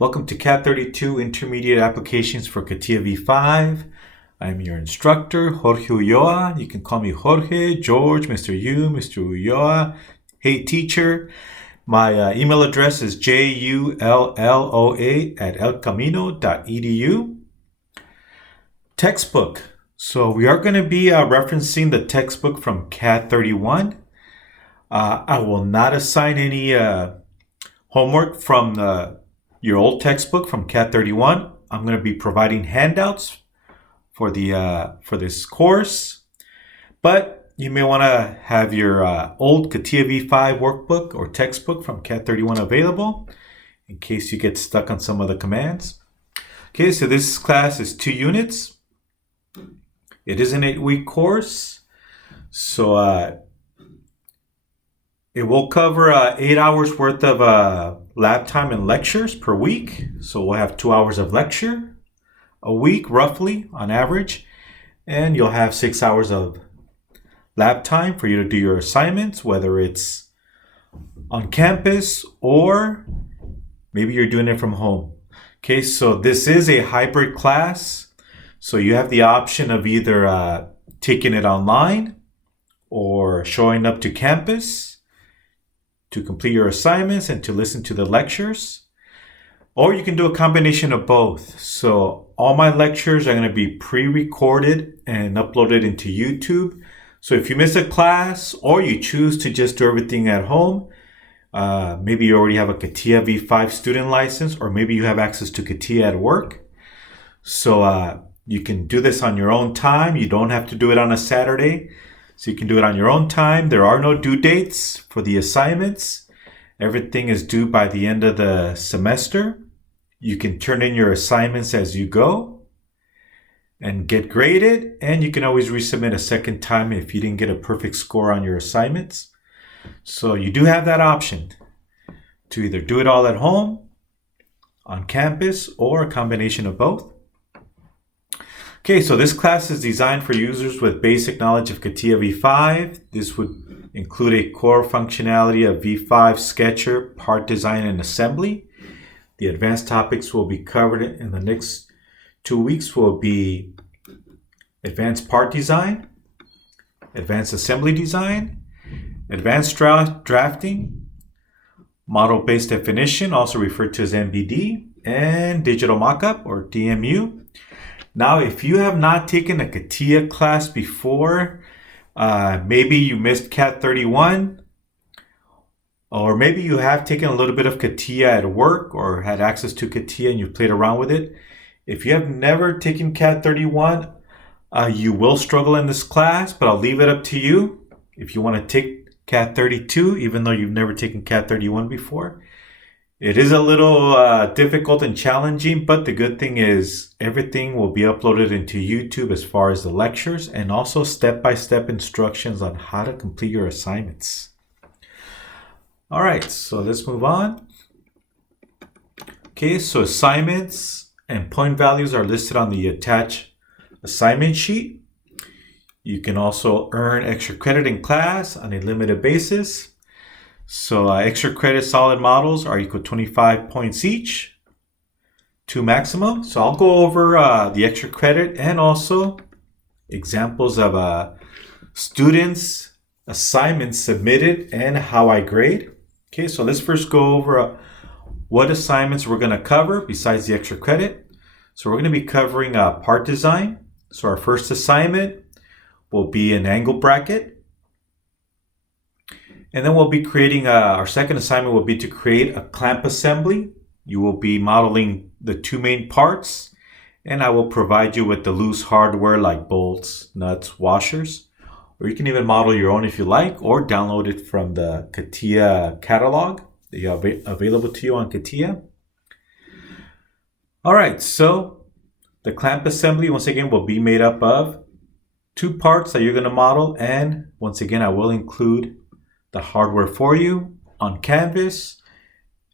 Welcome to CADD32 Intermediate Applications for CATIA V5. I'm your instructor, Jorge Ulloa. You can call me Jorge, George, Mr. U, Mr. Ulloa. Hey teacher. My email address is julloa@elcamino.edu. Textbook. So we are going to be referencing the textbook from CADD31. I will not assign any homework from your old textbook from CADD31. I'm going to be providing handouts for this course, but you may want to have your old CATIA V5 workbook or textbook from CADD31 available in case you get stuck on some of the commands. Okay, so this class is 2 units. It is an 8-week course, so it will cover 8 hours worth of lab time and lectures per week. So we'll have 2 hours of lecture a week, roughly, on average. And you'll have 6 hours of lab time for you to do your assignments, whether it's on campus or maybe you're doing it from home. Okay, so this is a hybrid class. So you have the option of either taking it online or showing up to campus to complete your assignments and to listen to the lectures. Or you can do a combination of both. So all my lectures are going to be pre-recorded and uploaded into YouTube. So if you miss a class or you choose to just do everything at home, maybe you already have a CATIA V5 student license, or maybe you have access to CATIA at work. So you can do this on your own time. You don't have to do it on a Saturday. So you can do it on your own time. There are no due dates for the assignments. Everything is due by the end of the semester. You can turn in your assignments as you go and get graded. And you can always resubmit a second time if you didn't get a perfect score on your assignments. So you do have that option to either do it all at home, on campus, or a combination of both. Okay, so this class is designed for users with basic knowledge of CATIA V5. This would include a core functionality of V5 Sketcher, part design, and assembly. The advanced topics will be covered in the next 2 weeks will be advanced part design, advanced assembly design, advanced drafting, model-based definition, also referred to as MBD, and digital mockup or DMU. Now, if you have not taken a CATIA class before, maybe you missed CADD31, or maybe you have taken a little bit of CATIA at work or had access to CATIA and you played around with it. If you have never taken CADD31, you will struggle in this class, but I'll leave it up to you. If you want to take CADD32, even though you've never taken CADD31 before, it is a little difficult and challenging, but the good thing is everything will be uploaded into YouTube as far as the lectures and also step-by-step instructions on how to complete your assignments. All right, so let's move on. Okay, so assignments and point values are listed on the attached assignment sheet. You can also earn extra credit in class on a limited basis. So extra credit solid models are equal to 25 points each, 2 maximum. So I'll go over the extra credit and also examples of students' assignments submitted and how I grade. Okay, so let's first go over what assignments we're going to cover besides the extra credit. So we're going to be covering part design. So our first assignment will be an angle bracket. And then we'll be creating, our second assignment will be to create a clamp assembly. You will be modeling the 2 main parts, and I will provide you with the loose hardware like bolts, nuts, washers. Or you can even model your own if you like, or download it from the CATIA catalog that you have available to you on CATIA. All right, so the clamp assembly, once again, will be made up of 2 parts that you're going to model. And once again, I will include the hardware for you on Canvas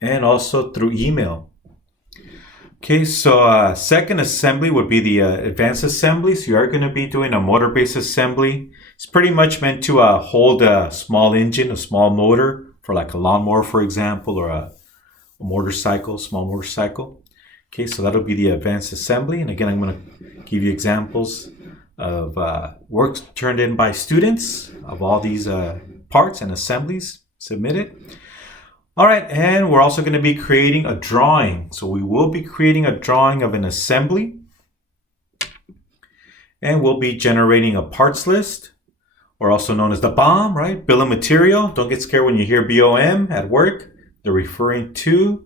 and also through email. Okay, so second assembly would be the advanced assembly. So you are going to be doing a motor-based assembly. It's pretty much meant to hold a small engine, a small motor for like a lawnmower, for example, or a a motorcycle, small motorcycle. Okay, so that'll be the advanced assembly. And again, I'm going to give you examples of work turned in by students of all these parts and assemblies submitted. All right, and we're also going to be creating a drawing. So we will be creating a drawing of an assembly. And we'll be generating a parts list, or also known as the BOM, right? Bill of material. Don't get scared when you hear BOM at work. They're referring to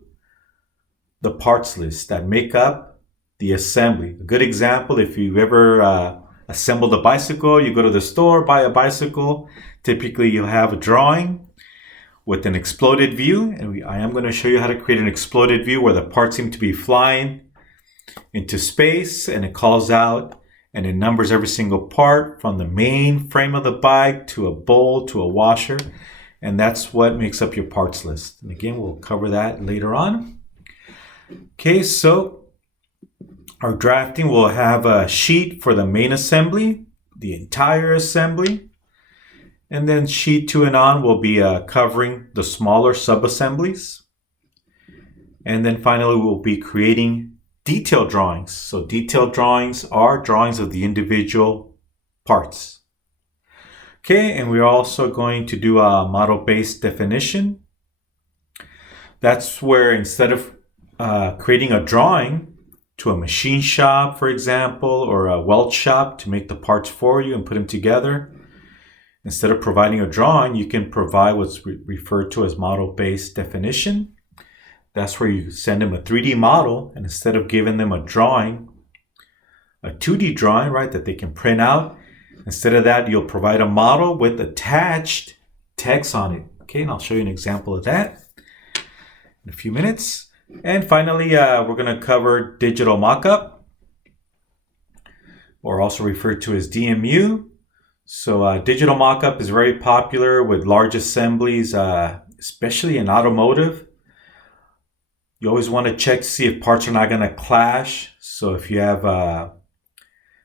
the parts list that make up the assembly. A good example, if you've ever assembled a bicycle, you go to the store, buy a bicycle. Typically, you'll have a drawing with an exploded view. And I am going to show you how to create an exploded view where the parts seem to be flying into space, and it calls out and it numbers every single part from the main frame of the bike to a bowl to a washer. And that's what makes up your parts list. And again, we'll cover that later on. Okay, so our drafting will have a sheet for the main assembly, the entire assembly. And then sheet 2 and on will be covering the smaller sub-assemblies. And then finally, we'll be creating detailed drawings. So detailed drawings are drawings of the individual parts. Okay, and we're also going to do a model-based definition. That's where instead of creating a drawing to a machine shop, for example, or a weld shop to make the parts for you and put them together, instead of providing a drawing, you can provide what's referred to as model-based definition. That's where you send them a 3D model, and instead of giving them a drawing, a 2D drawing, right, that they can print out, instead of that, you'll provide a model with attached text on it. Okay, and I'll show you an example of that in a few minutes. And finally, we're going to cover digital mockup, or also referred to as DMU. So digital mockup is very popular with large assemblies, especially in automotive. You always want to check to see if parts are not going to clash. So if you have,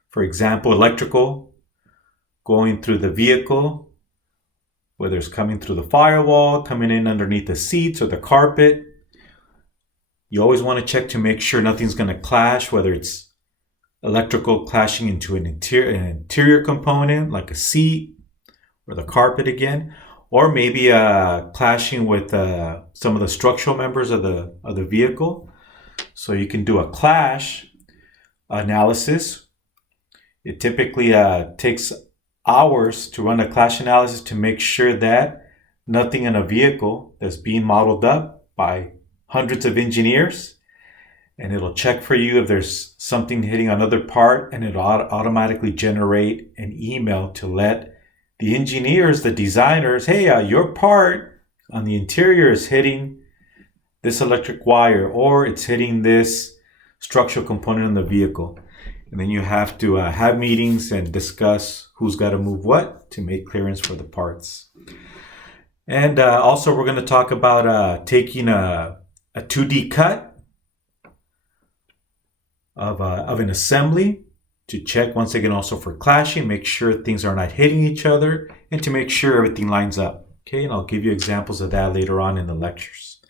for example, electrical going through the vehicle, whether it's coming through the firewall, coming in underneath the seats or the carpet, you always want to check to make sure nothing's going to clash, whether it's electrical clashing into an interior component like a seat or the carpet again, or maybe clashing with some of the structural members of the vehicle. So you can do a clash analysis. It typically takes hours to run a clash analysis to make sure that nothing in a vehicle that's being modeled up by hundreds of engineers, and it'll check for you if there's something hitting another part, and it'll automatically generate an email to let the engineers, the designers, hey, your part on the interior is hitting this electric wire, or it's hitting this structural component in the vehicle. And then you have to have meetings and discuss who's got to move what to make clearance for the parts. And also we're going to talk about taking a 2D cut of an assembly to check once again also for clashing, make sure things are not hitting each other, and to make sure everything lines up. Okay, and I'll give you examples of that later on in the lectures.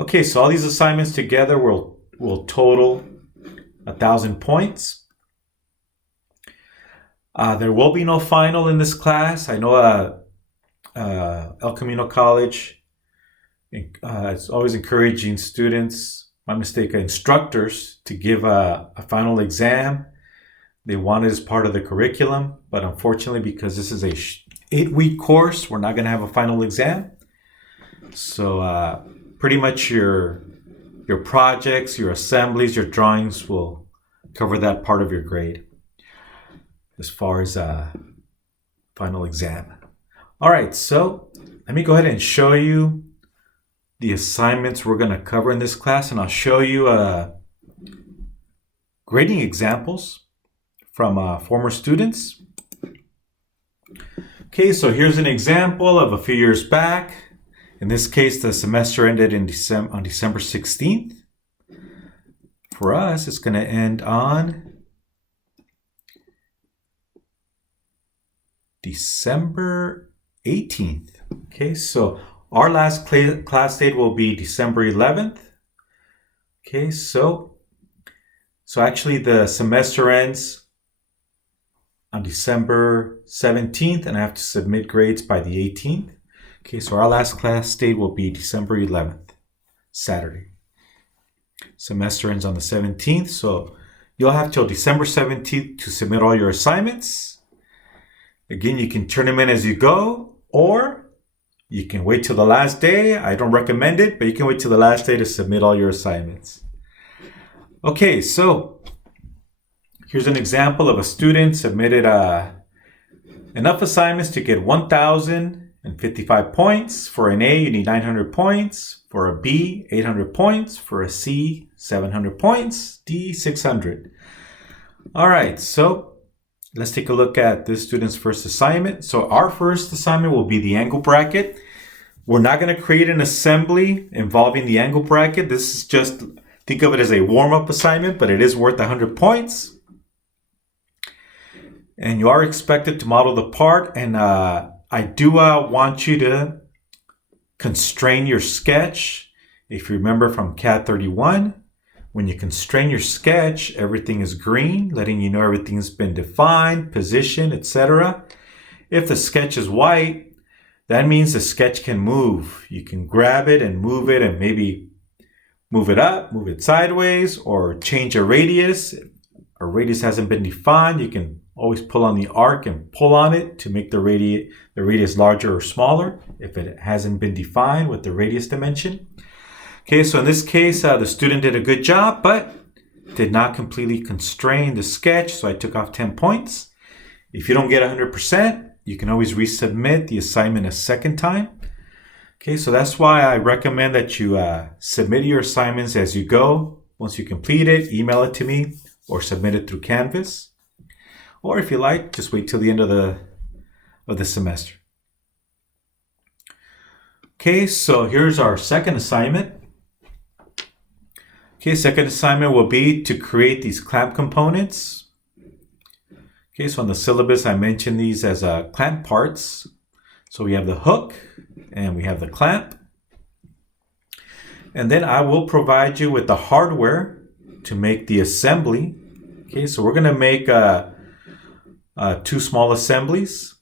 Okay, so all these assignments together will total 1,000 points. There will be no final in this class. I know El Camino College is always encouraging students, my mistake, instructors, to give a final exam. They want it as part of the curriculum, but unfortunately, because this is a 8-week course, we're not going to have a final exam. So pretty much your projects, your assemblies, your drawings will cover that part of your grade as far as final exam. All right, so let me go ahead and show you the assignments we're going to cover in this class, and I'll show you grading examples from former students. Okay, so here's an example of a few years back. In this case, the semester ended on December 16th. For us, it's going to end on December 18th. Okay, so Our last class date will be December 11th. Okay, so actually the semester ends on December 17th, and I have to submit grades by the 18th. Okay, so our last class date will be December 11th, Saturday. Semester ends on the 17th, so you'll have till December 17th to submit all your assignments. Again, you can turn them in as you go, or you can wait till the last day. I don't recommend it, but you can wait till the last day to submit all your assignments. Okay, so here's an example of a student submitted enough assignments to get 1,055 points. For an A, you need 900 points. For a B, 800 points. For a C, 700 points. D, 600. All right, so let's take a look at this student's first assignment. So our first assignment will be the angle bracket. We're not going to create an assembly involving the angle bracket. This is just, think of it as a warm-up assignment, but it is worth 100 points. And you are expected to model the part. And I do want you to constrain your sketch. If you remember from CADD32, when you constrain your sketch, everything is green, letting you know everything's been defined, positioned, etc. If the sketch is white, that means the sketch can move. You can grab it and maybe move it up, move it sideways, or change a radius. If a radius hasn't been defined, you can always pull on the arc and pull on it to make the radius larger or smaller if it hasn't been defined with the radius dimension. Okay, so in this case, the student did a good job, but did not completely constrain the sketch, so I took off 10 points. If you don't get 100%, you can always resubmit the assignment a second time. Okay, so that's why I recommend that you submit your assignments as you go. Once you complete it, email it to me or submit it through Canvas. Or if you like, just wait till the end of the semester. Okay, so here's our second assignment. Okay, second assignment will be to create these clamp components. Okay, so on the syllabus, I mentioned these as clamp parts. So we have the hook and we have the clamp. And then I will provide you with the hardware to make the assembly. Okay, so we're going to make two small assemblies.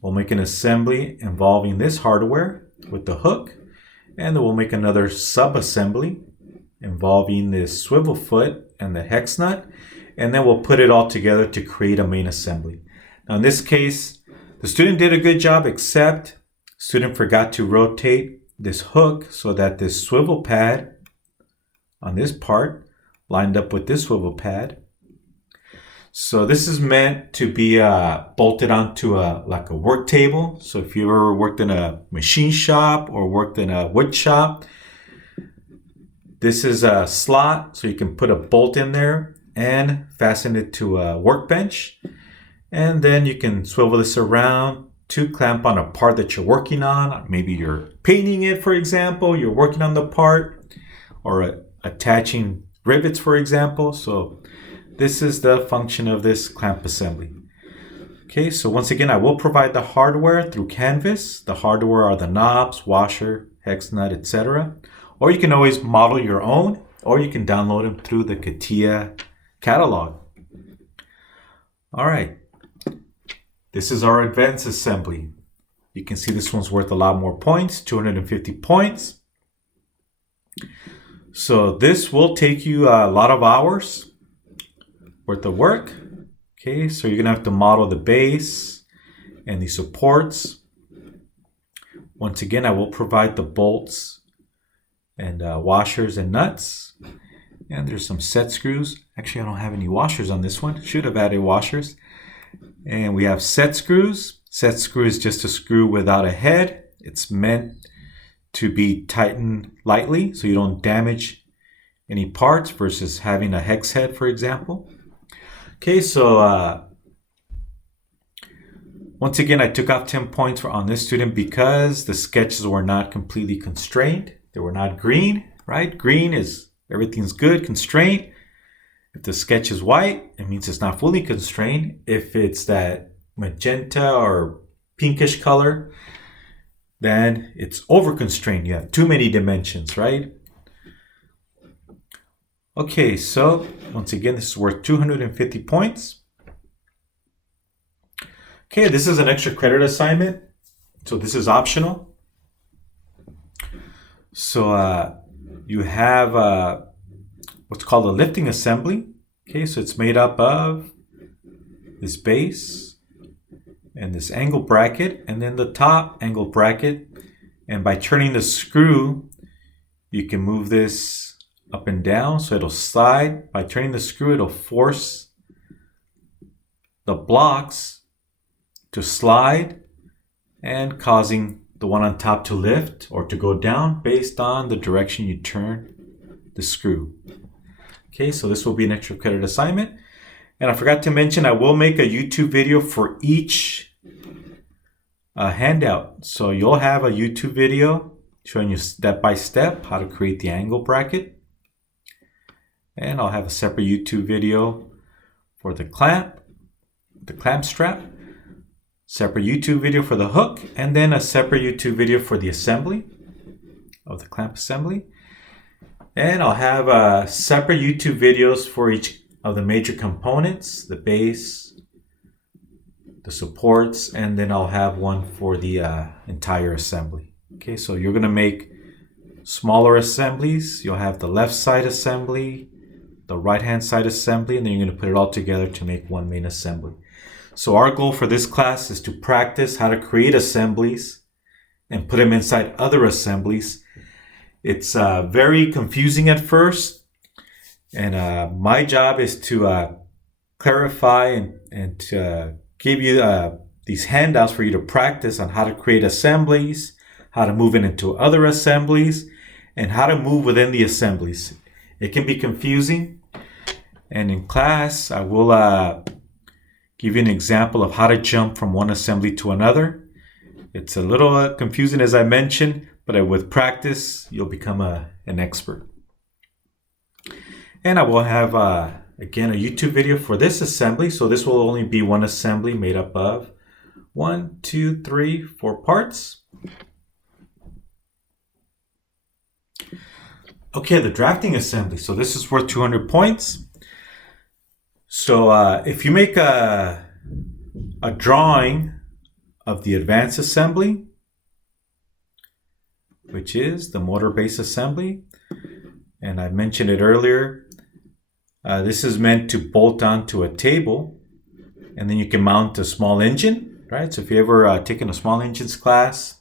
We'll make an assembly involving this hardware with the hook, and then we'll make another sub-assembly involving this swivel foot and the hex nut, and then we'll put it all together to create a main assembly. Now in this case, the student did a good job, except the student forgot to rotate this hook so that this swivel pad on this part lined up with this swivel pad. So this is meant to be bolted onto like a work table. So if you ever worked in a machine shop or worked in a wood shop, this is a slot, so you can put a bolt in there and fasten it to a workbench. And then you can swivel this around to clamp on a part that you're working on. Maybe you're painting it, for example. You're working on the part, or attaching rivets, for example. So this is the function of this clamp assembly. Okay, so once again, I will provide the hardware through Canvas. The hardware are the knobs, washer, hex nut, etc. Or you can always model your own, or you can download them through the CATIA catalog. All right, this is our advanced assembly. You can see this one's worth a lot more points, 250 points. So this will take you a lot of hours worth of work. Okay, so you're gonna have to model the base and the supports. Once again, I will provide the bolts and washers and nuts. And there's some set screws. Actually, I don't have any washers on this one. Should have added washers. And we have set screws. Set screw is just a screw without a head. It's meant to be tightened lightly so you don't damage any parts versus having a hex head, for example. Okay, so once again, I took off 10 points on this student because the sketches were not completely constrained. They were not green, right? Green is everything's good, constrained. If the sketch is white, it means it's not fully constrained. If it's that magenta or pinkish color, then it's over constrained. You have too many dimensions, right? Okay, so once again, this is worth 250 points. Okay, this is an extra credit assignment. So this is optional. So you have what's called a lifting assembly. Okay, so it's made up of this base and this angle bracket and then the top angle bracket. And by turning the screw, you can move this up and down so it'll slide. By turning the screw, it'll force the blocks to slide and causing the one on top to lift or to go down based on the direction you turn the screw. Okay, so this will be an extra credit assignment. And I forgot to mention, I will make a YouTube video for each handout. So you'll have a YouTube video showing you step by step how to create the angle bracket. And I'll have a separate YouTube video for the clamp strap, separate YouTube video for the hook, and then a separate YouTube video for the assembly of the clamp assembly. And I'll have separate YouTube videos for each of the major components, the base, the supports, and then I'll have one for the entire assembly. Okay, so you're going to make smaller assemblies. You'll have the left side assembly, the right hand side assembly, and then you're going to put it all together to make one main assembly. So our goal for this class is to practice how to create assemblies and put them inside other assemblies. It's very confusing at first, and my job is to clarify and to give you these handouts for you to practice on how to create assemblies, how to move it into other assemblies, and how to move within the assemblies. It can be confusing, and in class I will give you an example of how to jump from one assembly to another. It's a little confusing, as I mentioned, but with practice, you'll become an expert. And I will have, again, a YouTube video for this assembly. So this will only be one assembly made up of 1, 2, 3, 4 parts. Okay, the drafting assembly. So this is worth 200 points. So if you make a drawing of the advanced assembly, which is the motor base assembly, and I mentioned it earlier, this is meant to bolt onto a table, and then you can mount a small engine, right? So if you ever taken a small engines class,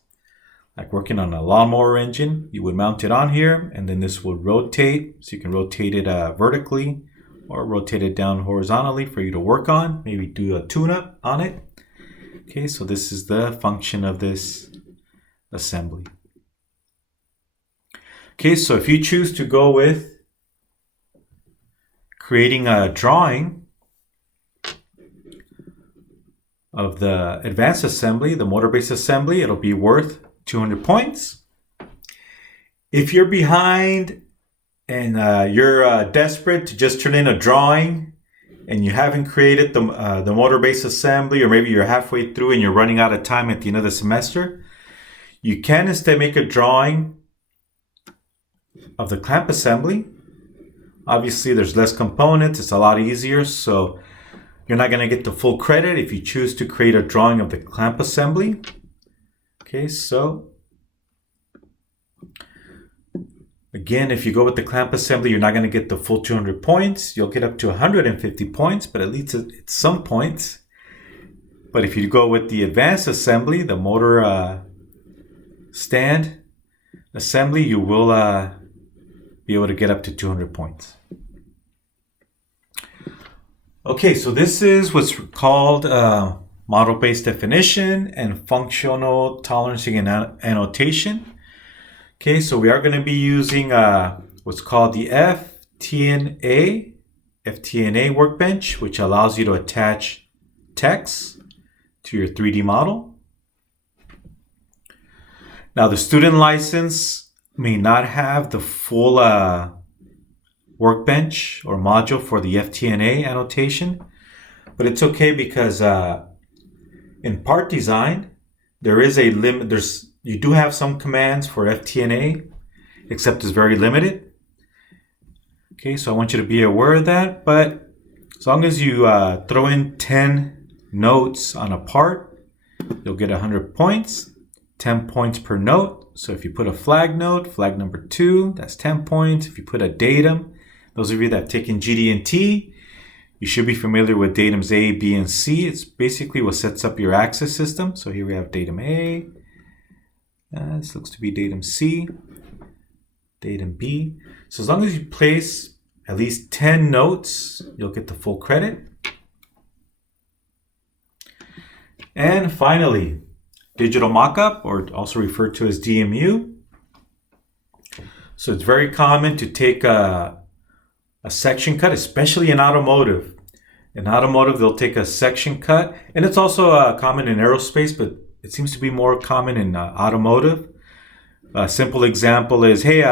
like working on a lawnmower engine, you would mount it on here, and then this will rotate, so you can rotate it vertically or rotate it down horizontally for you to work on, maybe do a tune-up on it. Okay, so this is the function of this assembly. Okay, so if you choose to go with creating a drawing of the advanced assembly, the motor base assembly, it'll be worth 200 points. If you're behind and you're desperate to just turn in a drawing and you haven't created the motor base assembly, or maybe you're halfway through and you're running out of time at the end of the semester, you can instead make a drawing of the clamp assembly. Obviously, there's less components. It's a lot easier, so you're not going to get the full credit if you choose to create a drawing of the clamp assembly. Okay, so again, if you go with the clamp assembly, you're not going to get the full 200 points. You'll get up to 150 points, but at least it's some points. But if you go with the advanced assembly, the motor stand assembly, you will be able to get up to 200 points. Okay, so this is what's called model-based definition and functional tolerancing and annotation. Okay, so we are going to be using what's called the FTNA workbench, which allows you to attach text to your 3D model. Now, the student license may not have the full workbench or module for the FTNA annotation, but it's okay because in part design, there is a limit. There's you do have some commands for FTNA, except it's very limited. Okay, so I want you to be aware of that. But as long as you throw in 10 notes on a part, you'll get 100 points, 10 points per note. So if you put a flag note, flag number 2, that's 10 points. If you put a datum, those of you that have taken GD&T, you should be familiar with datums A, B, and C. It's basically what sets up your access system. So here we have datum A. This looks to be datum C, datum B. So as long as you place at least 10 notes, you'll get the full credit. And finally, digital mockup, or also referred to as DMU. So it's very common to take a section cut, especially in automotive. In automotive, they'll take a section cut, and it's also common in aerospace, but it seems to be more common in automotive. A simple example is, hey,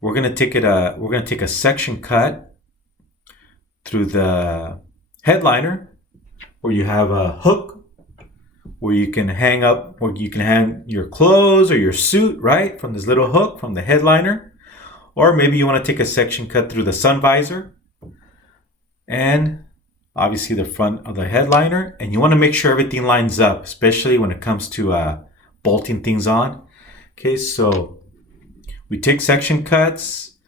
we're gonna take a section cut through the headliner, where you have a hook where you can hang your clothes or your suit, right, from this little hook from the headliner. Or maybe you want to take a section cut through the sun visor and obviously the front of the headliner, and you want to make sure everything lines up, especially when it comes to bolting things on. Okay, so we take section cuts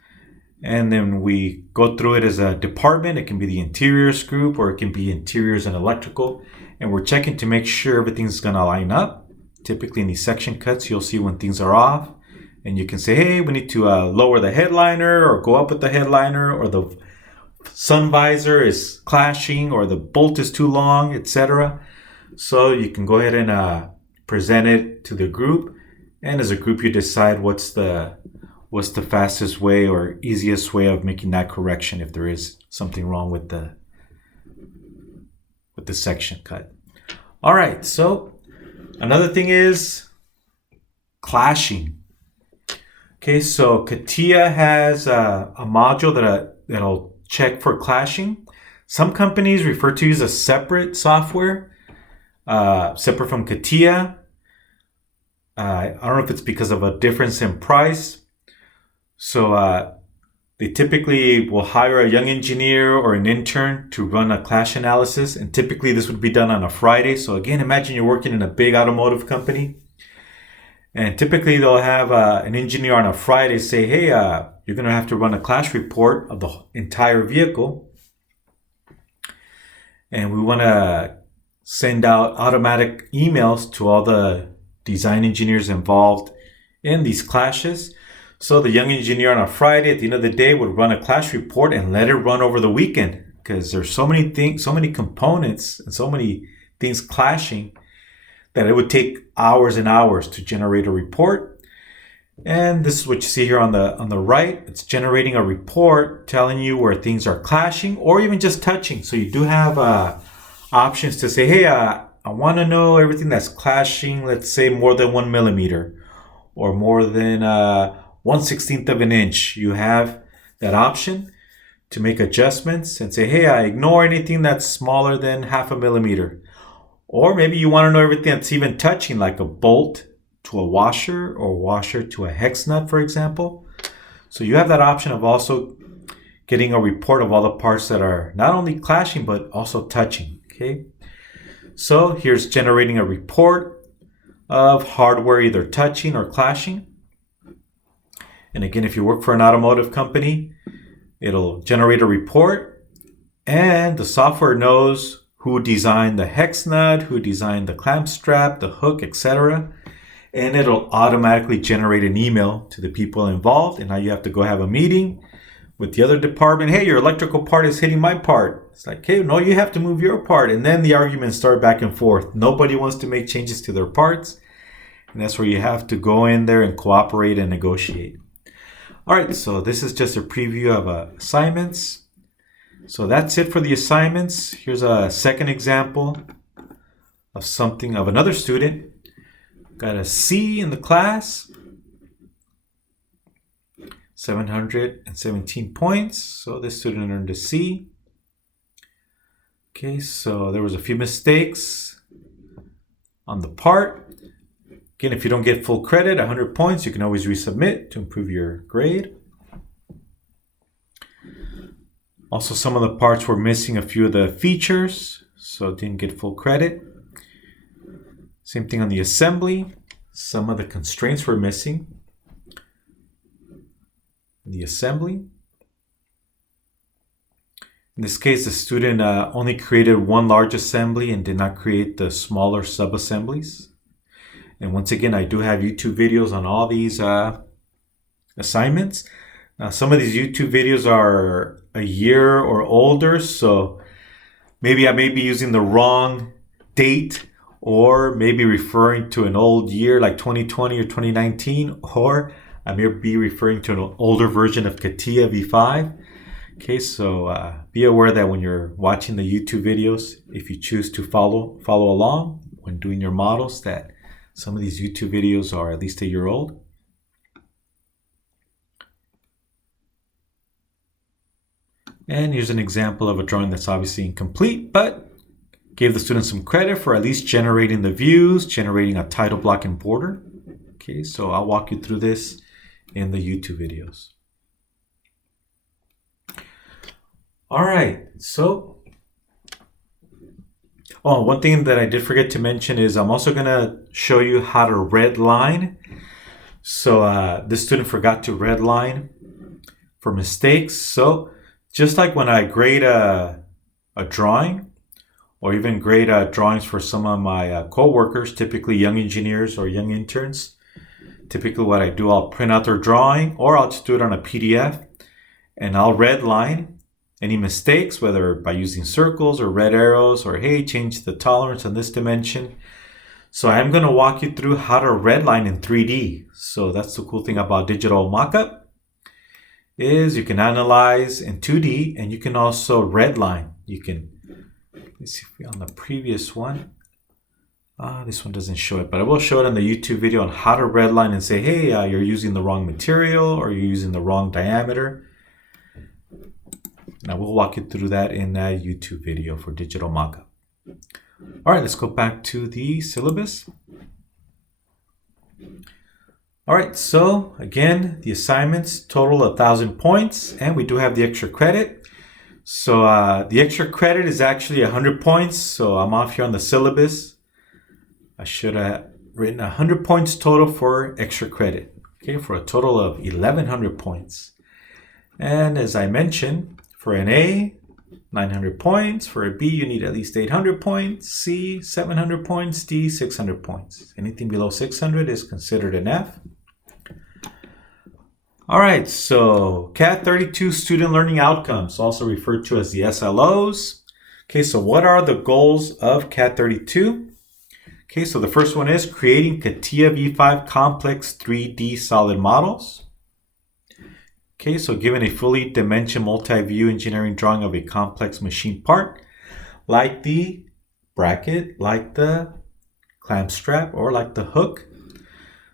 and then we go through it as a department. It can be the interiors group or it can be interiors and electrical, and we're checking to make sure everything's going to line up. Typically in these section cuts, you'll see when things are off, and you can say, hey, we need to lower the headliner or go up with the headliner, or the sun visor is clashing, or the bolt is too long, etc. So you can go ahead and present it to the group, and as a group you decide what's the fastest way or easiest way of making that correction if there is something wrong with the section cut. All right, so another thing is clashing. Okay, so CATIA has a module that'll check for clashing. Some companies refer to use a separate software, separate from CATIA. I don't know if it's because of a difference in price. So they typically will hire a young engineer or an intern to run a clash analysis. And typically this would be done on a Friday. So again, imagine you're working in a big automotive company. And typically they'll have an engineer on a Friday say, hey, you're going to have to run a clash report of the entire vehicle. And we want to send out automatic emails to all the design engineers involved in these clashes. So the young engineer on a Friday at the end of the day would run a clash report and let it run over the weekend, because there's so many things, so many components, and so many things clashing that it would take hours and hours to generate a report. And this is what you see here on the right. It's generating a report telling you where things are clashing or even just touching. So you do have options to say, hey, I want to know everything that's clashing, let's say more than 1 millimeter or more than 1/16 of an inch. You have that option to make adjustments and say, hey, I ignore anything that's smaller than 0.5 millimeter. Or maybe you want to know everything that's even touching, like a bolt to a washer or washer to a hex nut, for example. So you have that option of also getting a report of all the parts that are not only clashing, but also touching. Okay. So here's generating a report of hardware either touching or clashing. And again, if you work for an automotive company, it'll generate a report, and the software knows who designed the hex nut, who designed the clamp strap, the hook, etc. And it'll automatically generate an email to the people involved. And now you have to go have a meeting with the other department. Hey, your electrical part is hitting my part. It's like, hey, no, you have to move your part. And then the arguments start back and forth. Nobody wants to make changes to their parts. And that's where you have to go in there and cooperate and negotiate. All right, so this is just a preview of assignments. So that's it for the assignments. Here's a second example of another student. Got a C in the class, 717 points. So this student earned a C. Okay, so there was a few mistakes on the part. Again, if you don't get full credit, 100 points, you can always resubmit to improve your grade. Also, some of the parts were missing a few of the features, so didn't get full credit. Same thing on the assembly. Some of the constraints were missing in the assembly. In this case, the student only created one large assembly and did not create the smaller sub-assemblies. And once again, I do have YouTube videos on all these assignments. Now, some of these YouTube videos are a year or older, so maybe I may be using the wrong date, or maybe referring to an old year like 2020 or 2019, or I may be referring to an older version of CATIA V5. Okay, so be aware that when you're watching the YouTube videos, if you choose to follow along when doing your models, that some of these YouTube videos are at least a year old. And here's an example of a drawing that's obviously incomplete, but gave the student some credit for at least generating the views, generating a title block and border. Okay, so I'll walk you through this in the YouTube videos. All right, so one thing that I did forget to mention is I'm also going to show you how to redline. So this student forgot to redline for mistakes. So just like when I grade a drawing, or even grade drawings for some of my co-workers, typically young engineers or young interns, typically what I do, I'll print out their drawing, or I'll just do it on a PDF, and I'll redline any mistakes, whether by using circles or red arrows, or hey, change the tolerance on this dimension. So I'm going to walk you through how to redline in 3D. So that's the cool thing about digital mockup, is you can analyze in 2D, and you can also redline. You can, let's see if we on the previous one. This one doesn't show it, but I will show it on the YouTube video on how to redline and say, hey, you're using the wrong material, or you're using the wrong diameter. Now we'll walk you through that in a YouTube video for digital mockup. All right, let's go back to the syllabus. All right, so again, the assignments total 1,000 points, and we do have the extra credit. So the extra credit is actually 100 points. So I'm off here on the syllabus. I should have written 100 points total for extra credit, okay, for a total of 1,100 points. And as I mentioned, for an A, 900 points. For a B, you need at least 800 points. C, 700 points. D, 600 points. Anything below 600 is considered an F. All right, so CADD32 Student Learning Outcomes, also referred to as the SLOs. Okay, so what are the goals of CADD32? Okay, so the first one is creating CATIA V5 complex 3D solid models. Okay, so given a fully dimensioned multi-view engineering drawing of a complex machine part, like the bracket, like the clamp strap, or like the hook,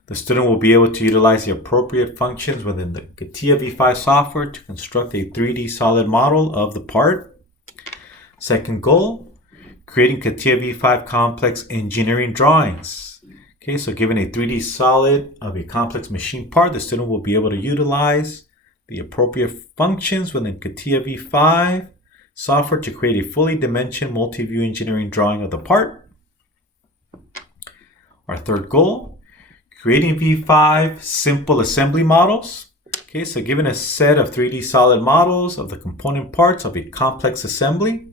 the student will be able to utilize the appropriate functions within the CATIA V5 software to construct a 3D solid model of the part. Second goal, creating CATIA V5 complex engineering drawings. Okay, so given a 3D solid of a complex machine part, the student will be able to utilize the appropriate functions within CATIA V5 software to create a fully dimensioned multi-view engineering drawing of the part. Our third goal, creating V5 simple assembly models. Okay, so given a set of 3D solid models of the component parts of a complex assembly,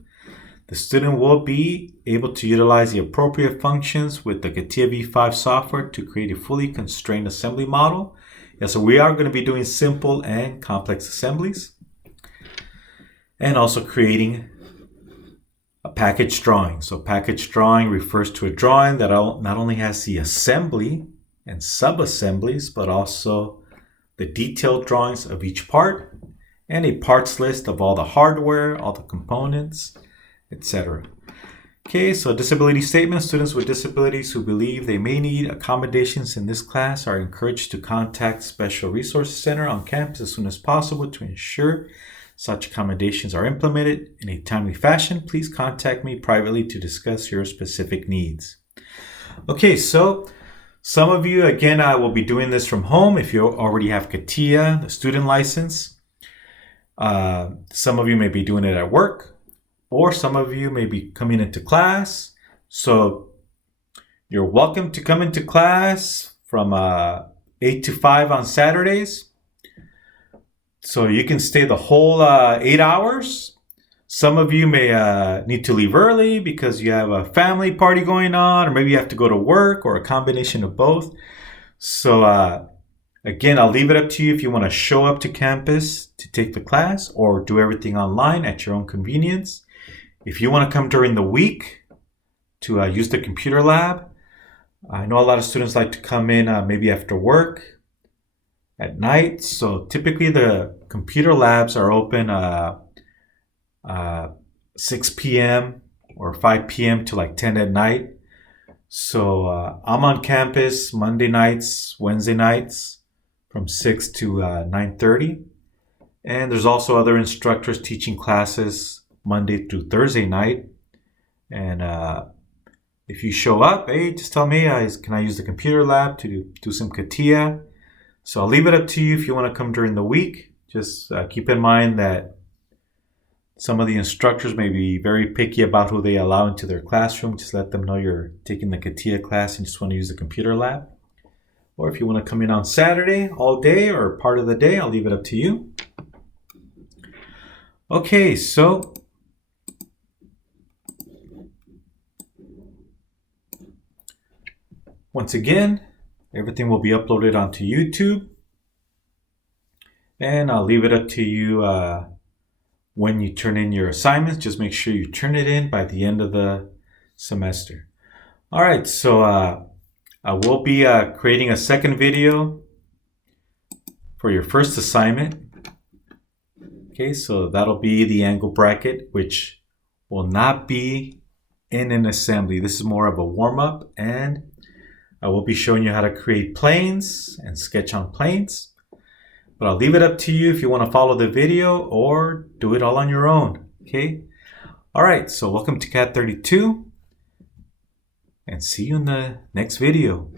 the student will be able to utilize the appropriate functions with the CATIA V5 software to create a fully constrained assembly model. Yeah, so we are going to be doing simple and complex assemblies, and also creating a package drawing. So package drawing refers to a drawing that not only has the assembly and sub-assemblies, but also the detailed drawings of each part and a parts list of all the hardware, all the components, etc. Okay, so disability statement. Students with disabilities who believe they may need accommodations in this class are encouraged to contact Special Resources Center on campus as soon as possible to ensure such accommodations are implemented in a timely fashion. Please contact me privately to discuss your specific needs. Okay, so Some of you, again, I will be doing this from home if you already have CATIA, the student license. Some of you may be doing it at work, or some of you may be coming into class. So you're welcome to come into class from 8 to 5 on Saturdays. So you can stay the whole 8 hours. Some of you may need to leave early because you have a family party going on, or maybe you have to go to work, or a combination of both. So again, I'll leave it up to you if you want to show up to campus to take the class or do everything online at your own convenience. If you want to come during the week to use the computer lab, I know a lot of students like to come in maybe after work at night. So typically the computer labs are open 6 p.m. or 5 p.m. to like 10 at night. So I'm on campus Monday nights, Wednesday nights from 6 to 9:30. And there's also other instructors teaching classes Monday through Thursday night. And if you show up, hey, just tell me, can I use the computer lab to do some CATIA? So I'll leave it up to you if you want to come during the week. Just keep in mind that some of the instructors may be very picky about who they allow into their classroom. Just let them know you're taking the CATIA class and just want to use the computer lab. Or if you want to come in on Saturday all day or part of the day, I'll leave it up to you. Okay, so once again, everything will be uploaded onto YouTube. And I'll leave it up to you when you turn in your assignments. Just make sure you turn it in by the end of the semester. All right, so I will be creating a second video for your first assignment. Okay, so that'll be the angle bracket, which will not be in an assembly. This is more of a warm-up, and I will be showing you how to create planes and sketch on planes. But I'll leave it up to you if you want to follow the video or do it all on your own. Okay? All right, so welcome to CADD32, and see you in the next video.